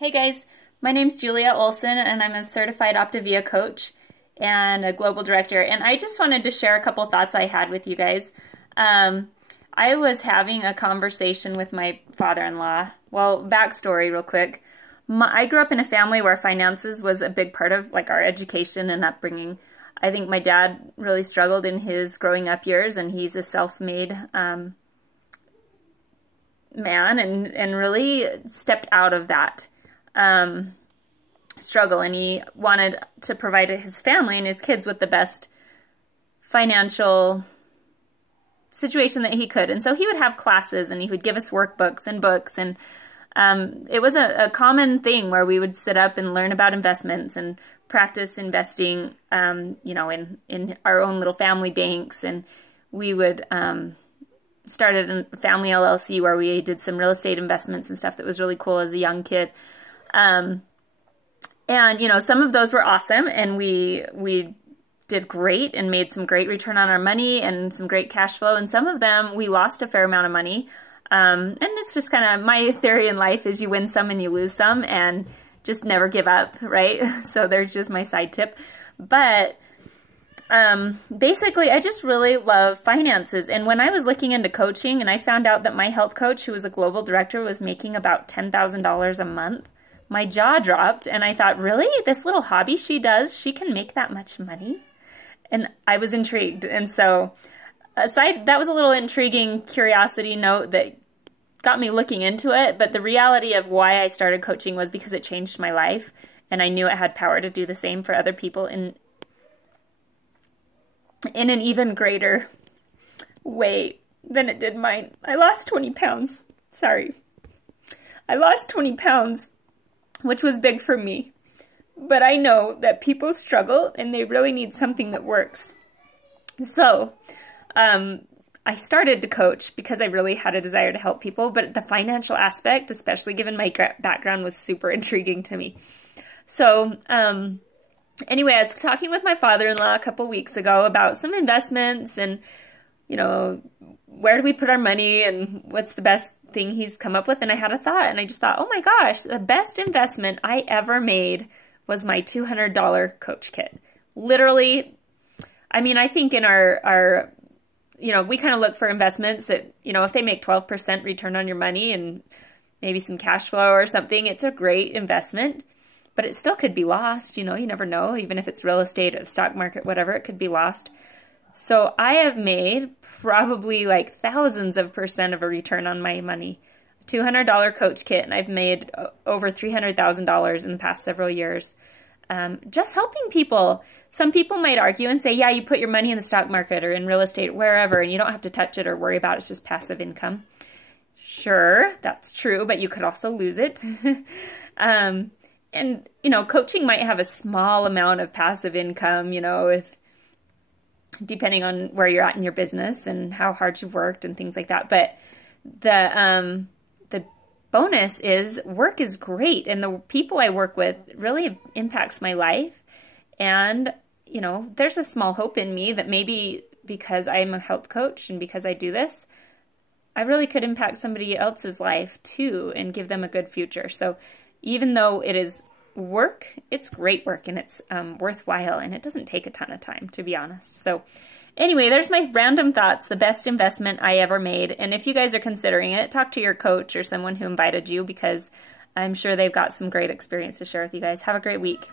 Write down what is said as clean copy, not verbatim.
Hey guys, my name's Julia Olson and I'm a certified Optavia coach and a global director, and I just wanted to share a couple thoughts I had with you guys. I was having a conversation with my father-in-law. Well, backstory real quick. I grew up in a family where finances was a big part of our education and upbringing. I think my dad really struggled in his growing up years, and he's a self-made man and really stepped out of that struggle, and he wanted to provide his family and his kids with the best financial situation that he could. And so he would have classes and he would give us workbooks and books, and it was a common thing where we would sit up and learn about investments and practice investing, in our own little family banks. And we would started a family LLC where we did some real estate investments and stuff that was really cool as a young kid. And some of those were awesome, and we did great and made some great return on our money and some great cash flow. And some of them we lost a fair amount of money. And it's just kind of my theory in life is you win some and you lose some, and just never give up, right? So there's just my side tip. But basically, I just really love finances. And when I was looking into coaching and I found out that my health coach, who was a global director, was making about $10,000 a month, my jaw dropped, and I thought, really? This little hobby she does, she can make that much money? And I was intrigued. And so that was a little intriguing curiosity note that got me looking into it. But the reality of why I started coaching was because it changed my life, and I knew it had power to do the same for other people in an even greater way than it did mine. I lost 20 pounds. Sorry. I lost 20 pounds, which was big for me. But I know that people struggle and they really need something that works. So, I started to coach because I really had a desire to help people, but the financial aspect, especially given my background, was super intriguing to me. So, anyway, I was talking with my father-in-law a couple weeks ago about some investments and, where do we put our money and what's the best thing he's come up with. And I had a thought, and I just thought, oh my gosh, the best investment I ever made was my $200 coach kit. Literally, I mean, I think in our we kind of look for investments that, if they make 12% return on your money and maybe some cash flow or something, it's a great investment. But it still could be lost, you never know. Even if it's real estate or the stock market, whatever, it could be lost. So I have made probably thousands of percent of a return on my money. $200 coach kit, and I've made over $300,000 in the past several years. Just helping people. Some people might argue and say, yeah, you put your money in the stock market or in real estate, wherever, and you don't have to touch it or worry about it. It's just passive income. Sure, that's true, but you could also lose it. And, coaching might have a small amount of passive income, if depending on where you're at in your business and how hard you've worked and things like that. But the bonus is work is great, and the people I work with really impacts my life. And, there's a small hope in me that maybe because I'm a health coach and because I do this, I really could impact somebody else's life too and give them a good future. So even though it is work, it's great work, and it's worthwhile, and it doesn't take a ton of time, to be honest. So anyway, there's my random thoughts, the best investment I ever made. And if you guys are considering it, talk to your coach or someone who invited you, because I'm sure they've got some great experience to share with you guys. Have a great week.